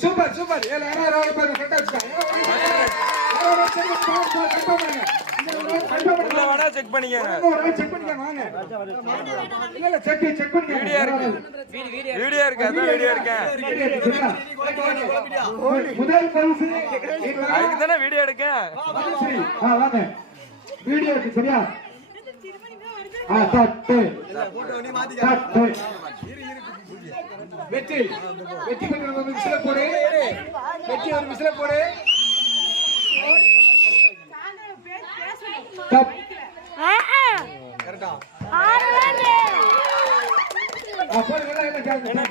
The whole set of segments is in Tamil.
சூப்பர் சூப்பர் செக் பண்ணிக்கங்க வீடியோ இருக்கு அதான் வீடியோ இருக்கேன் முதல் பரிசு அதுக்கு தானே வீடியோ எடுக்கேன் வாங்க வீடியோ இருக்கு சரியா தட்டு தட்டு வெற்றி வெற்றி கொஞ்சம் விசில போடு வெற்றி ஒரு விசில போடு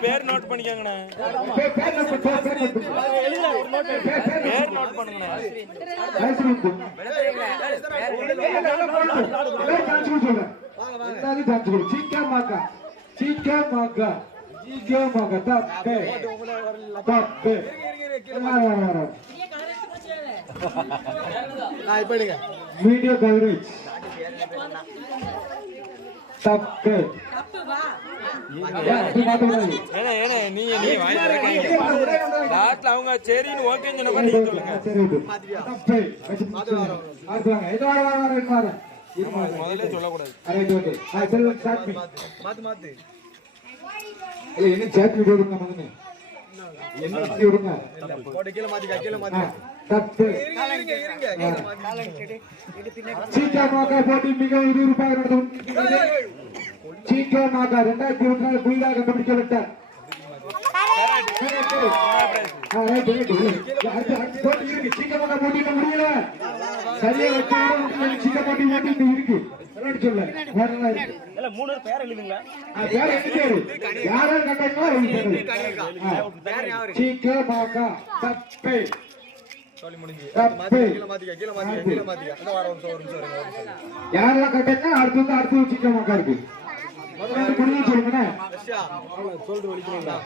பேர் நோட் பண்ணிக்கங்கண்ணே பேர் நோட் பண்ணுங்க சீக்கிரமாக்கா சீக்கிரமாக்கா சீக்கிரமாக்கா தப்பே தப்பே வீடியோ கவரேஜ் தப்பு அவங்க சரின்னு ஓகேன்னு முதல்ல சொல்லக்கூடாது என்ன சாட் வீடியோ விடுங்க மகனே என்ன விடுங்க தப்பு சீக்கிரமாக போட்டி மிக விறுவிறுப்பாக நடத்தும் சீக்கிரமாக 2024 புதிதாக கண்டுபிடிக்கப்பட்ட சீக்கிரமாக போட்டி முடியல சரியா வச்சு சீக்கிரம் போட்டி போட்டி இருக்கு சொல்ல யாரும் சீக்கிரமாக தப்பே யாரெல்லாம் கட்டா அடுத்து சீக்கிரமாக்கா இருக்கு முடிஞ்சு சொல்லுங்க சொல்லிட்டு வலிக்கிறீங்களா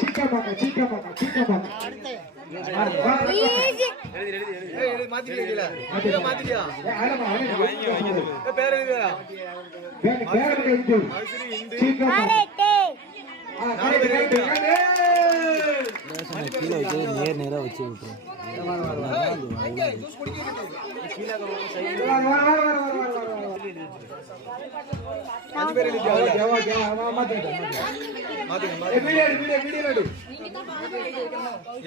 சீக்கிரமாக்கா சீக்கிரமாக்கா சீக்கிரமாக்கா நேரா வச்சு விட்டுரும்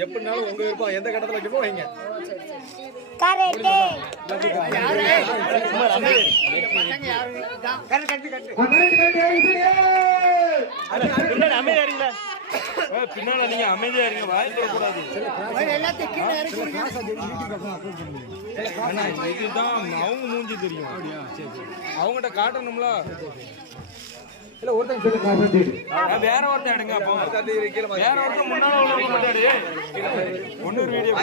எப்படினாலும் உங்க விருப்பம் எந்த கட்டத்துல வைக்கமோ வைங்க பின்னால நீங்க அமைதியா இருங்க வாய்ப்பு கூடாது இதுதான் அவங்க மூஞ்சி தெரியும் அவங்ககிட்ட காட்டணும்ல இல்ல ஒருத்தன் வேற ஒருத்தன் எடுங்க அப்போ வேற ஒருத்தன் முன்னால உள்ள ஒன்னு வீடியோ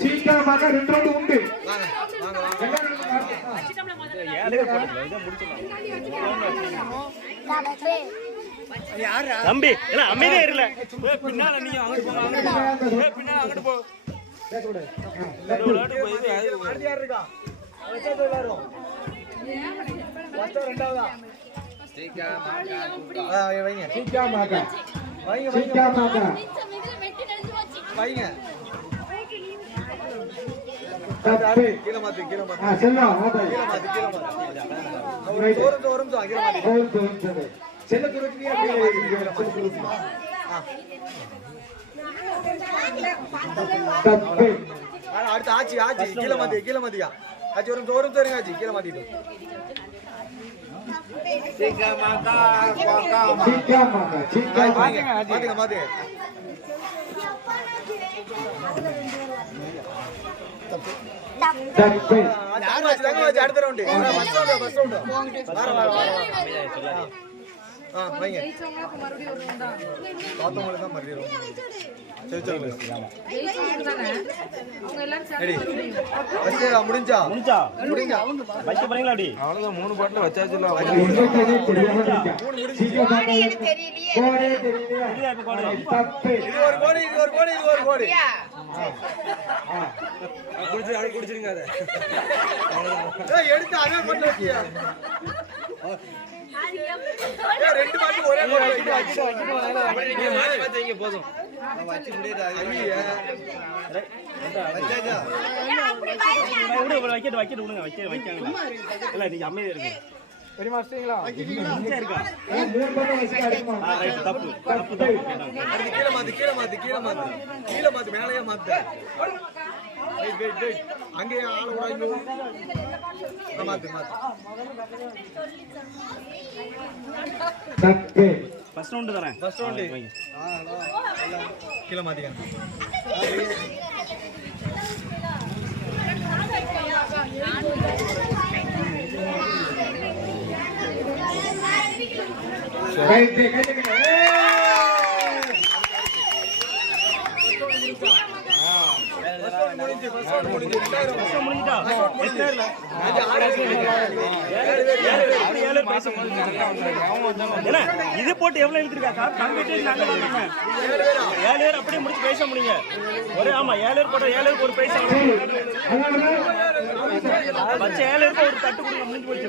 சீக்கிரமாக 2 ரவுண்ட் உண்டு தம்பி அமைதியா இருல பின்னால நீங்க அங்கிட்டு பின்னால அங்கிட்டு போ அடுத்து ஆச்சி ஆச்சி கீழே மாத்தியா ஆச்சி ஒரு தோறும் தருங்க ஆச்சி கீழே மாத்திட்டு தப்பு. அடுத்த ரவுண்டு முடிஞ்சா வைக்க போறீங்களா அப்படி அவ்வளவுதான் 3 பாட்டில் வச்சாச்சு எங்களுக்கே தெரியாம இருக்கா. சீக்கிரம் பாருங்க. கோடே தெரியலையா? தப்பு. இது ஒரு கோடி இது ஒரு கோடி இது ஒரு கோடி குடிச்சிருங்க அதை எடுத்து அதே பண்ண வச்சியா ரெண்டு பாட்டு ஒரே கோடி வைங்க போதும் வச்சு முடியாது வைக்கிட்டு விடுங்க வைக்காங்களா இல்ல நீங்க அமைதியா இருங்க பெரியமா வச்சிட்டீங்களா இருக்கா 3 பக்கம் வச்சு அடிக்குமா? ரைட் தப்பு கீழே மாத்து கீழே மாத்து மேலையே மாத்து வெயிட் அங்கே ஆள விடாதீங்க மாத்து தப்பு. ஃபர்ஸ்ட் ரவுண்ட் தரேன் ஃபர்ஸ்ட் ரவுண்ட் கீழே மாத்திக்க ரைட் கைட்டுங்க. முடிஞ்சிட்டா இது போட்டு எவ்வளவு எழுதிருக்கா காம்படிஷன் நாங்க வாங்க 7 பேர் அப்படியே முடிச்சு பேச முடியுங்க ஒரே ஆமா 7 பேர் போட்ட 7 பேருக்கு ஒரு பைசா வச்ச 7 பேருக்கு ஒரு தட்டு கொடுங்க முடிஞ்சு போச்சு